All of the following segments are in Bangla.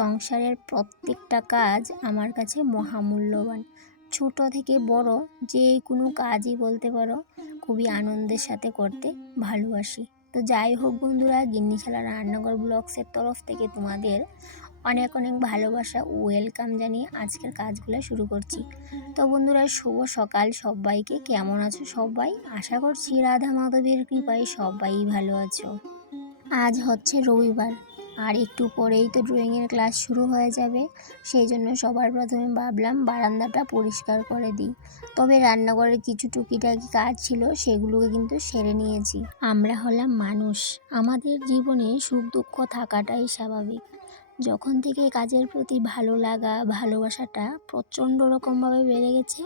সংসারের প্রত্যেকটা কাজ আমার কাছে মহামূল্যবান। ছোট থেকে বড় যে কোনো কাজই বলতে পারো খুবই আনন্দের সাথে করতে ভালোবাসি। তো যাই হোক বন্ধুরা, গিন্নিশালা রান্নাঘর ব্লগসের তরফ থেকে তোমাদের অনেক অনেক ভালোবাসা ও ওয়েলকাম জানিয়ে আজকের কাজগুলো শুরু করছি। তো বন্ধুরা, শুভ সকাল সবাইকে। কেমন আছো সবাই? আশা করছি রাধা মাধবের কৃপায় সবাই ভালো আছো। আজ হচ্ছে রবিবার, আর একটু পরেই তো ড্রয়িংয়ের ক্লাস শুরু হয়ে যাবে। সেই জন্য সবার প্রথমে ভাবলাম বারান্দাটা পরিষ্কার করে দিই। তবে রান্নাঘরের কিছু টুকিটাকি কাজ ছিল, সেগুলোকে কিন্তু সেরে নিয়েছি। আমরা হলাম মানুষ, আমাদের জীবনে সুখ দুঃখ থাকাটাই স্বাভাবিক। যখন থেকে কাজের প্রতি ভালো লাগা ভালোবাসাটা প্রচণ্ড রকমভাবে বেড়ে গেছে,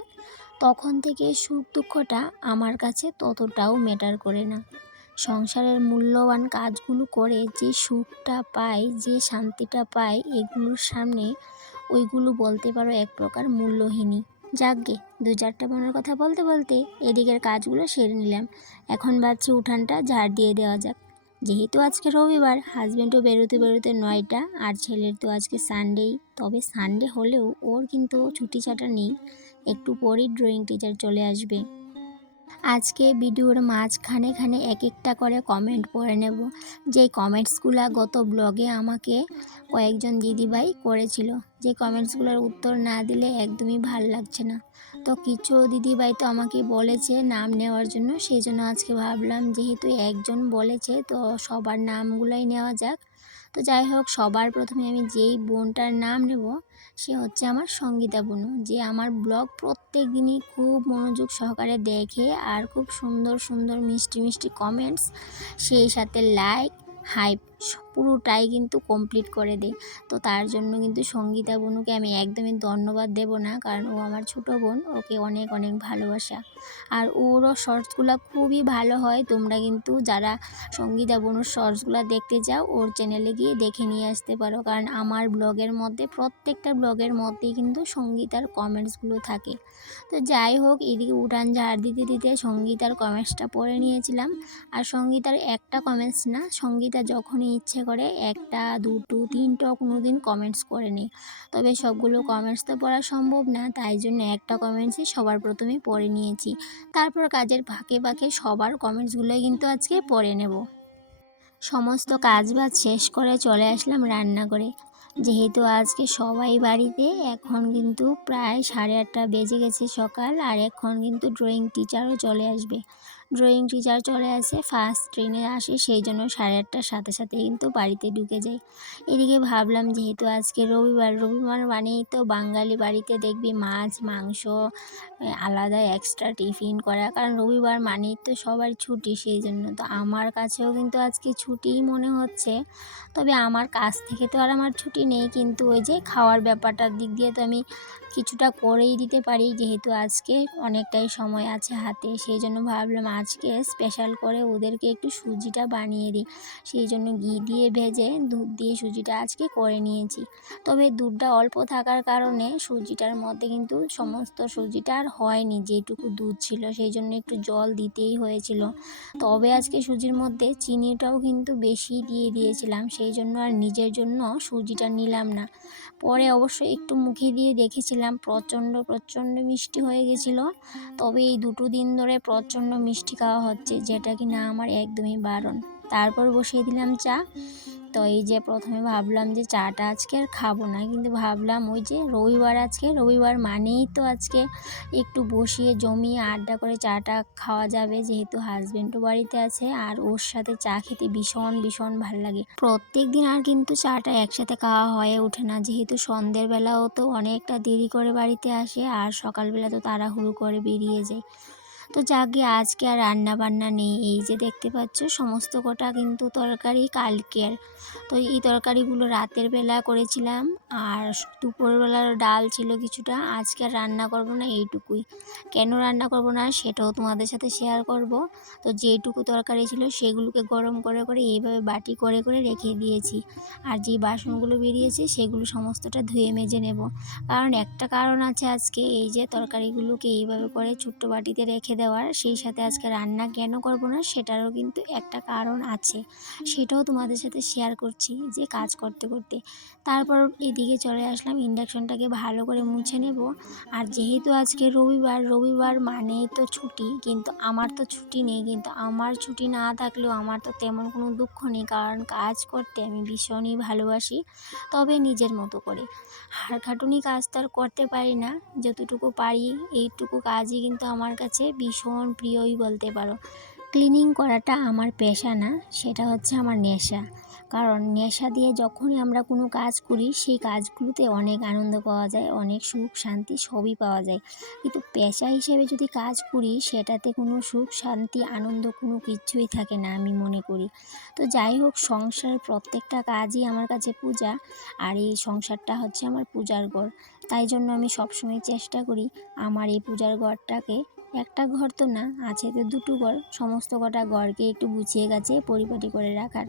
তখন থেকে সুখ দুঃখটা আমার কাছে ততটাও ম্যাটার করে না। সংসারের মূল্যবান কাজগুলো করে যে সুখটা পাই, যে শান্তিটা পাই, এগুলোর সামনে ওইগুলো বলতে পারো এক প্রকার মূল্যহীনই। যাকগে, দু চারটা মনের কথা বলতে বলতে এদিকের কাজগুলো সেরে নিলাম। এখন ভাবছি উঠানটা ঝাড় দিয়ে দেওয়া যাক। যেহেতু আজকে রবিবার, হাজব্যান্ডও বেরোতে বেরোতে 9টা, আর ছেলের তো আজকে সানডেই। তবে সানডে হলেও ওর কিন্তু ছুটি ছাটা নেই, একটু পরেই ড্রয়িং টিচার চলে আসবে। আজকে ভিডিওর মাঝখানে এক একটা করে কমেন্ট পড়ে নেব। যে কমেন্টসগুলো গত ব্লগে আমাকে কয়েকজন দিদিভাই করেছিল, যে কমেন্টসগুলোর উত্তর না দিলে একদমই ভাল লাগছে না। তো কিছু দিদিভাই তো আমাকে বলেছে নাম নেওয়ার জন্য, সেই জন্য আজকে ভাবলাম যেহেতু একজন বলেছে তো সবার নামগুলোই নেওয়া যাক। তো যাই হোক, সবার প্রথমে আমি যেই বোনটার নাম নেব সে হচ্ছে আমার সঙ্গীতা বোনু, যে আমার ব্লগ প্রত্যেক দিনই খুব মনোযোগ সহকারে দেখে আর খুব সুন্দর সুন্দর মিষ্টি মিষ্টি কমেন্টস, সেই সাথে লাইক হাইপ পুরোটাই কিন্তু কমপ্লিট করে দেয়। তো তার জন্য কিন্তু সঙ্গীতা বোনুকে আমি একদমই ধন্যবাদ দেব না, কারণ ও আমার ছোটো বোন, ওকে অনেক অনেক ভালোবাসা। আর ওরও শর্টসগুলো খুবই ভালো হয়। তোমরা কিন্তু যারা সঙ্গীতা বোনুর শর্টসগুলো দেখতে চাও, ওর চ্যানেলে গিয়ে দেখে নিয়ে আসতে পারো, কারণ আমার ব্লগের মধ্যে প্রত্যেকটা ব্লগের মধ্যেই কিন্তু সঙ্গীতার কমেন্টসগুলো থাকে। তো যাই হোক, এদিকে উঠান ঝাড় দিতে দিতে সঙ্গীতার কমেন্টসটা পড়ে নিয়েছিলাম। আর সঙ্গীতার একটা কমেন্টস না, সঙ্গীতা যখনই ইচ্ছে করে একটা দুটো তিনটা কোনো দিন কমেন্টস করে নেই। তবে সবগুলো কমেন্টস তো পড়া সম্ভব না, তাই জন্য একটা কমেন্টসই সবার প্রথমে পড়ে নিয়েছি। তারপর কাজের ফাঁকে ফাঁকে সবার কমেন্টসগুলোই কিন্তু আজকে পড়ে নেব। সমস্ত কাজবাজ শেষ করে চলে আসলাম রান্নাঘরে। যেহেতু আজকে সবাই বাড়িতে, এখন কিন্তু প্রায় 8:30 বেজে গেছে সকাল, আর এখন কিন্তু ড্রয়িং টিচারও চলে আসবে। ড্রয়িং টিচার চলে আসে, ফার্স্ট ট্রেনে আসে, সেই জন্য 8:30টার সাথে সাথে কিন্তু বাড়িতে ঢুকে যায়। এদিকে ভাবলাম যেহেতু আজকে রবিবার, রবিবার মানেই তো বাঙালি বাড়িতে দেখবি মাছ মাংস আলাদা এক্সট্রা টিফিন করা, কারণ রবিবার মানেই তো সবার ছুটি। সেই জন্য তো আমার কাছেও কিন্তু আজকে ছুটিই মনে হচ্ছে। তবে আমার কাছ থেকে তো আর আমার ছুটি নেই, কিন্তু ওই যে খাওয়ার ব্যাপারটার দিক দিয়ে তো আমি কিছুটা করেই দিতে পারি, যেহেতু আজকে অনেকটাই সময় আছে হাতে। সেই জন্য ভাবলাম আজকে স্পেশাল করে ওদেরকে একটু সুজিটা বানিয়ে দিই। সেই জন্য ঘি দিয়ে ভেজে দুধ দিয়ে সুজিটা আজকে করে নিয়েছি। তবে দুধটা অল্প থাকার কারণে সুজিটার মধ্যে কিন্তু সমস্ত সুজিটা আর হয়নি, যেটুকু দুধ ছিল সেই জন্য একটু জল দিতেই হয়েছিল। তবে আজকে সুজির মধ্যে চিনিটাও কিন্তু বেশি দিয়ে দিয়েছিলাম, সেই জন্য আর নিজের জন্য সুজিটা নিলাম না। পরে অবশ্য একটু মুখে দিয়ে দেখেছিলাম, প্রচণ্ড প্রচণ্ড মিষ্টি হয়ে গেছিলো। তবে এই দুটো দিন ধরে প্রচণ্ড মিষ্টি খাওয়া হচ্ছে, যেটা কিনা আমার একদমই বারণ। তারপর বসিয়ে দিলাম চা। তো এই যে প্রথমে ভাবলাম যে চাটা আজকে আর খাবো না, কিন্তু ভাবলাম ওই যে রবিবার, আজকে রবিবার মানেই তো আজকে একটু বসিয়ে জমিয়ে আড্ডা করে চাটা খাওয়া যাবে, যেহেতু হাজব্যান্ডও বাড়িতে আছে আর ওর সাথে চা খেতে ভীষণ ভীষণ ভালো লাগে। প্রত্যেক দিন আর কিন্তু চাটা একসাথে খাওয়া হয়ে ওঠে না, যেহেতু সন্ধ্যের বেলাও তো অনেকটা দেরি করে বাড়িতে আসে, আর সকালবেলা তো তাড়াহুড়ো করে বেরিয়ে যায়। তো যাকে আজকে আর রান্না বান্না নেই, এই যে দেখতে পাচ্ছ সমস্ত কটা কিন্তু তরকারি কালকের। তো এই তরকারিগুলো রাতের বেলা করেছিলাম, আর দুপুরবেলার ডাল ছিল কিছুটা। আজকে আর রান্না করব না, এইটুকুই। কেন রান্না করব না সেটাও তোমাদের সাথে শেয়ার করব। তো যেটুকু তরকারি ছিল সেগুলোকে গরম করে করে এইভাবে বাটি করে করে রেখে দিয়েছি। আর যে বাসনগুলো বেরিয়েছে সেগুলো সমস্তটা ধুয়ে মেজে নেব, কারণ একটা কারণ আছে আজকে। এই যে তরকারিগুলোকে এইভাবে করে ছোট্ট বাটিতে রেখে রেখে দেওয়ার, সেই সাথে আজকে রান্না কেন করব না সেটারও কিন্তু একটা কারণ আছে। সেটাও তোমাদের সাথে শেয়ার করছি যে কাজ করতে করতে। তারপর এদিকে চলে আসলাম, ইন্ডাকশনটাকে ভালো করে মুছে নেব। আর যেহেতু আজকে রবিবার, রবিবার মানেই তো ছুটি, কিন্তু আমার তো ছুটি নেই। কিন্তু আমার ছুটি না থাকলেও আমার তো তেমন কোনো দুঃখ নেই, কারণ কাজ করতে আমি ভীষণই ভালোবাসি, তবে নিজের মতো করে। হাড়খাটুনি কাজ তো আর করতে পারি না, যতটুকু পারি এইটুকু কাজই কিন্তু আমার কাছে ভীষণ প্রিয়ই বলতে পারো। ক্লিনিং করাটা আমার পেশা না, সেটা হচ্ছে আমার নেশা। কারণ নেশা দিয়ে যখনই আমরা কোনো কাজ করি সেই কাজগুলোতে অনেক আনন্দ পাওয়া যায়, অনেক সুখ শান্তি সবই পাওয়া যায়। কিন্তু পেশা হিসেবে যদি কাজ করি সেটাতে কোনো সুখ শান্তি আনন্দ কোনো কিছুই থাকে না আমি মনে করি। তো যাই হোক, সংসারের প্রত্যেকটা কাজই আমার কাছে পূজা। আর এই সংসারটা হচ্ছে আমার পূজার ঘর। তাই জন্য আমি সবসময় চেষ্টা করি আমার এই পূজার ঘরটাকে, একটা ঘর তো না, আছে তো দুটো ঘর, সমস্ত কটা ঘরকে একটু গুছিয়ে গাছিয়ে পরিপাটি করে রাখার।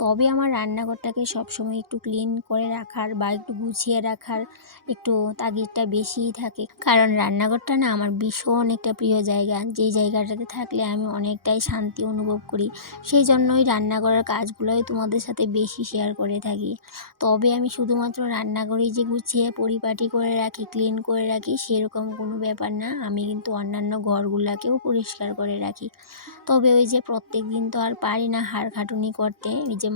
তবে আমার রান্নাঘরটাকে সবসময় একটু ক্লিন করে রাখার বা একটু গুছিয়ে রাখার একটু তাগিদটা বেশিই থাকে। কারণ রান্নাঘরটা না আমার ভীষণ একটা প্রিয় জায়গা, যেই জায়গাটাতে থাকলে আমি অনেকটাই শান্তি অনুভব করি। সেই জন্যই রান্নাঘরের কাজগুলোই তোমাদের সাথে বেশি শেয়ার করে থাকি। তবে আমি শুধুমাত্র রান্নাঘরেই যে গুছিয়ে পরিপাটি করে রাখি, ক্লিন করে রাখি সেরকম কোনো ব্যাপার না, আমি কিন্তু অন্যান্য ঘরগুলাকেও পরিষ্কার করে রাখি। তবে ওই যে প্রত্যেক দিন তো আর পারি না হাড়খাটুনি করতে, এই যে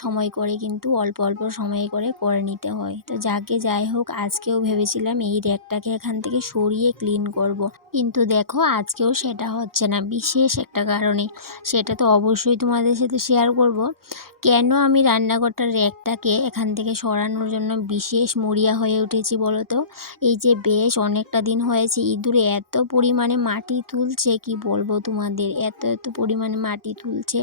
সময় করে কিন্তু অল্প অল্প সময় করে নিতে হয়। তো যাকে যাই হোক, আজকেও ভেবেছিলাম এই র্যাকটাকে এখান থেকে সরিয়ে ক্লিন করব। কিন্তু দেখো আজকেও সেটা হচ্ছে না, বিশেষ একটা কারণে। সেটা তো অবশ্যই তোমাদের সাথে শেয়ার করব। কেন আমি রান্নাঘরটার র্যাকটাকে এখান থেকে সরানোর জন্য বিশেষ মরিয়া হয়ে উঠেছি বলো তো। এই যে বেশ অনেকটা দিন হয়েছে ইঁদুরে এত পরিমাণে মাটি তুলছে, কি বলবো তোমাদের, এত এত পরিমাণে মাটি তুলছে।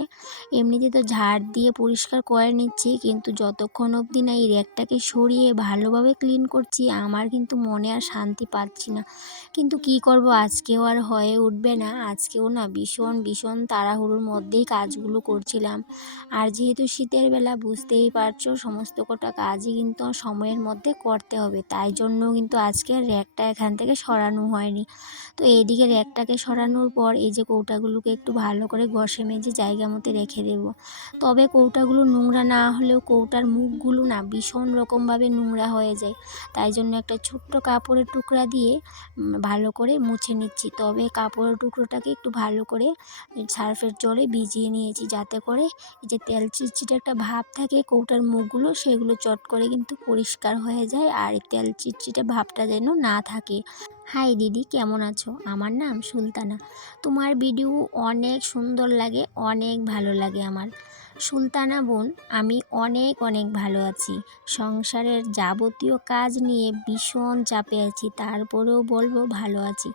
এমনিতে তো ঝাড় দিয়ে পরিষ্কার করে নিচ্ছি, কিন্তু যতক্ষণ অবধি না এই র্যাকটাকে সরিয়ে ভালোভাবে ক্লিন করছি আমার কিন্তু মনে আর শান্তি পাচ্ছি না। কিন্তু কি করব, আজকেও আর হয়ে উঠবে না। আজকেও না ভীষণ ভীষণ তাড়াহুড়োর মধ্যেই কাজগুলো করছিলাম। আর যেহেতু শীতের বেলা বুঝতেই পারছো, সমস্ত কটা কাজই কিন্তু সময়ের মধ্যে করতে হবে, তাই জন্য কিন্তু আজকে র্যাকটা এখান থেকে সরানো হয়নি। তো এইদিকে র্যাকটাকে সরানোর পর এই যে কৌটাগুলোকে একটু ভালো করে ঘষে মেজে জায়গা মতো রেখে দেব। তবে কৌটাগুলো নোংরা না হলেও কৌটার মুখগুলো না ভীষণ রকমভাবে নোংরা হয়ে যায়। তাই জন্য একটা ছোট্ট কাপড়ের টুকরা দিয়ে ভালো করে মুছে নিচ্ছি। তবে কাপড়ের টুকরোটাকে একটু ভালো করে সার্ফের জলে ভিজিয়ে নিয়েছি, যাতে করে এই যে তেল চিটচিটে একটা ভাব থাকে কৌটার মুখগুলো, সেগুলো চট করে কিন্তু পরিষ্কার হয়ে যায়, আর এই তেল চিটচিটে ভাবটা যেন না থাকে। হাই দিদি, কেমন আছো? আমার নাম সুলতানা। তোমার ভিডিও অনেক সুন্দর লাগে, অনেক ভালো লাগে আমার। সুলতানা বোন, আমি অনেক অনেক ভালো আছি। সংসারের যাবতীয় কাজ নিয়ে ভীষণ চাপে আছি, তারপরেও বলবো ভালো আছি।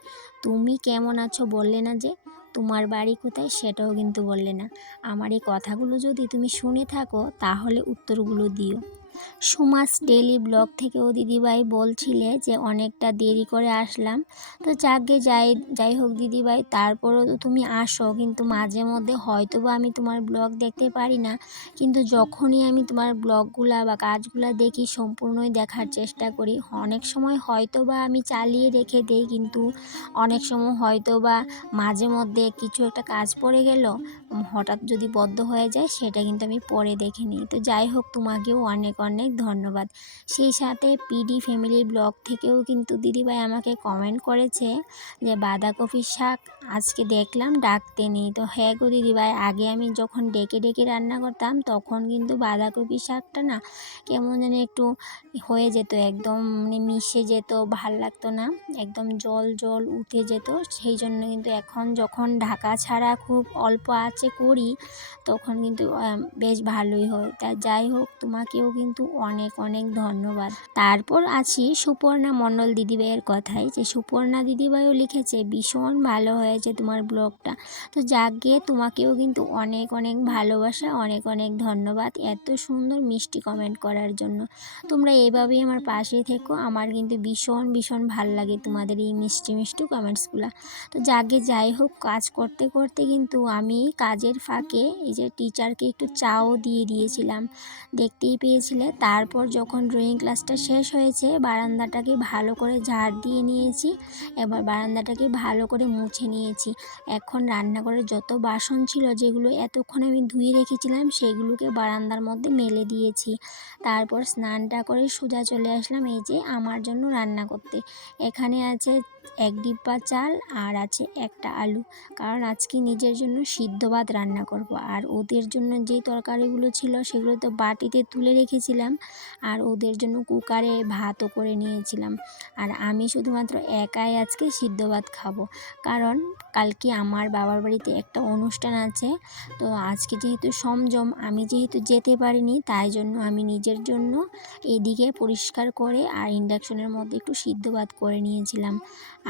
তুমি কেমন আছো বললে না যে? তোমার বাড়ি কোথায় সেটাও কিন্তু বললে না। আমার এই কথাগুলো যদি তুমি শুনে থাকো তাহলে উত্তরগুলো দিও। সুমাস ডেইলি ব্লগ থেকেও দিদিভাই বলছিলে যে অনেকটা দেরি করে আসলাম। তো যাকগে, যাই হোক দিদিভাই, তারপরেও তো তুমি আসো, কিন্তু মাঝে মধ্যে হয়তো বা আমি তোমার ব্লগ দেখতে পারি না। কিন্তু যখনই আমি তোমার ব্লগগুলা বা কাজগুলা দেখি সম্পূর্ণই দেখার চেষ্টা করি। অনেক সময় হয়তো বা আমি চালিয়ে রেখে দেই, কিন্তু অনেক সময় হয়তো বা মাঝে মধ্যে কিছু একটা কাজ পড়ে গেল, হঠাৎ যদি বদ্ধ হয়ে যায় সেটা কিন্তু আমি পরে দেখে নিই। তো যাই হোক, তোমাকেও অনেক অনেক ধন্যবাদ। সেই সাথে পিডি ফ্যামিলি ব্লগ থেকেও কিন্তু দিদিভাই আমাকে কমেন্ট করেছে যে বাঁধাকপির শাক আজকে দেখলাম ডাকতে নেই। তো হ্যাঁ গো দিদিভাই, আগে আমি যখন ডেকে ডেকে রান্না করতাম তখন কিন্তু বাঁধাকপির শাকটা না কেমন যেন একটু হয়ে যেত, একদম মানে মিশে যেত, ভাল লাগতো না, একদম জল জল উঠে যেত। সেই জন্য কিন্তু এখন যখন ঢাকা ছাড়া খুব অল্প আঁচে করি তখন কিন্তু বেশ ভালোই হয়। তা যাই হোক, তোমাকেও কিন্তু অনেক অনেক ধন্যবাদ। তারপর আছি সুপর্ণা মণ্ডল দিদিভাইয়ের কথায়, যে সুপর্ণা দিদিভাইও লিখেছে ভীষণ ভালো হয়েছে তোমার ব্লগটা। তো যাক গিয়ে, তোমাকেও কিন্তু অনেক অনেক ভালোবাসা, অনেক অনেক ধন্যবাদ এত সুন্দর মিষ্টি কমেন্ট করার জন্য। তোমরা এভাবেই আমার পাশে থেকো, আমার কিন্তু ভীষণ ভীষণ ভাল লাগে তোমাদের এই মিষ্টি মিষ্টি কমেন্টসগুলো। তো যাকে যাই হোক, কাজ করতে করতে কিন্তু আমি কাজের ফাঁকে এই যে টিচারকে একটু চাও দিয়ে দিয়েছিলাম। দেখতেই পেয়েছিলে দেখছিলে। তারপর যখন ড্রয়িং ক্লাসটা শেষ হয়েছে বারান্দাটাকে ভালো করে ঝাড় দিয়ে নিয়েছি। এবার বারান্দাটাকে ভালো করে মুছে নিয়েছি। এখন রান্নাঘরে যত বাসন ছিল যেগুলো এতক্ষণ আমি ধুয়ে রেখেছিলাম সেগুলোকে বারান্দার মধ্যে মেলে দিয়েছি। তারপর স্নানটা করে সোজা চলে আসলাম এই যে আমার জন্য রান্না করতে। এখানে আছে 1 ডিব্বা চাল আর আছে একটা আলু, কারণ আজকে নিজের জন্য সিদ্ধ ভাত রান্না করব। আর ওদের জন্য যেই তরকারিগুলো ছিল সেগুলো তো বাটিতে তুলে রেখেছিলাম, আর ওদের জন্য কুকারে ভাতও করে নিয়েছিলাম। আর আমি শুধুমাত্র একাই আজকে সিদ্ধ ভাত খাবো, কারণ কালকে আমার বাবার বাড়িতে একটা অনুষ্ঠান আছে। তো আজকে যেহেতু সংযম, আমি যেহেতু যেতে পারিনি, তাই জন্য আমি নিজের জন্য এদিকে পরিষ্কার করে আর ইন্ডাকশনের মধ্যে একটু সিদ্ধ ভাত করে নিয়েছিলাম।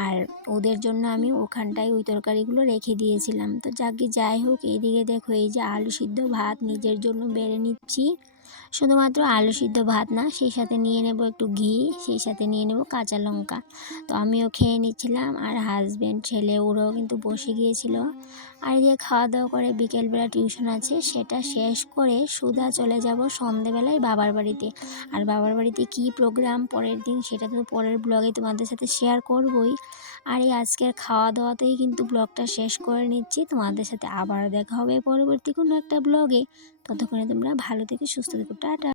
আর ওদের জন্য আমি ওখানটায় ওই তরকারিগুলো রেখে দিয়েছিলাম। তো যাই হোক, এইদিকে দেখো এই যে আলু সিদ্ধ ভাত নিজের জন্য বেড়ে নিচ্ছি। শুধুমাত্র আলু সিদ্ধ ভাত না, সেই সাথে নিয়ে নেব একটু ঘি, সেই সাথে নিয়ে নেব কাঁচা লঙ্কা। তো আমিও খেয়ে নিচ্ছিলাম, আর হাজব্যান্ড ছেলে ওরাও কিন্তু বসে গিয়েছিল। আর এদিকে খাওয়া দাওয়া করে বিকেলবেলা টিউশন আছে, সেটা শেষ করে সোজা চলে যাব সন্ধেবেলায় বাবার বাড়িতে। আর বাবার বাড়িতে কী প্রোগ্রাম পরের দিন সেটা তো পরের ব্লগে তোমাদের সাথে শেয়ার করবই। আর এই আজকের খাওয়া দাওয়াতেই কিন্তু ব্লগটা শেষ করে নিচ্ছি। তোমাদের সাথে আবারও দেখা হবে পরবর্তী কোনো একটা ব্লগে। ততক্ষণে তোমরা ভালো থেকো, সুস্থ থেকো, টাটা।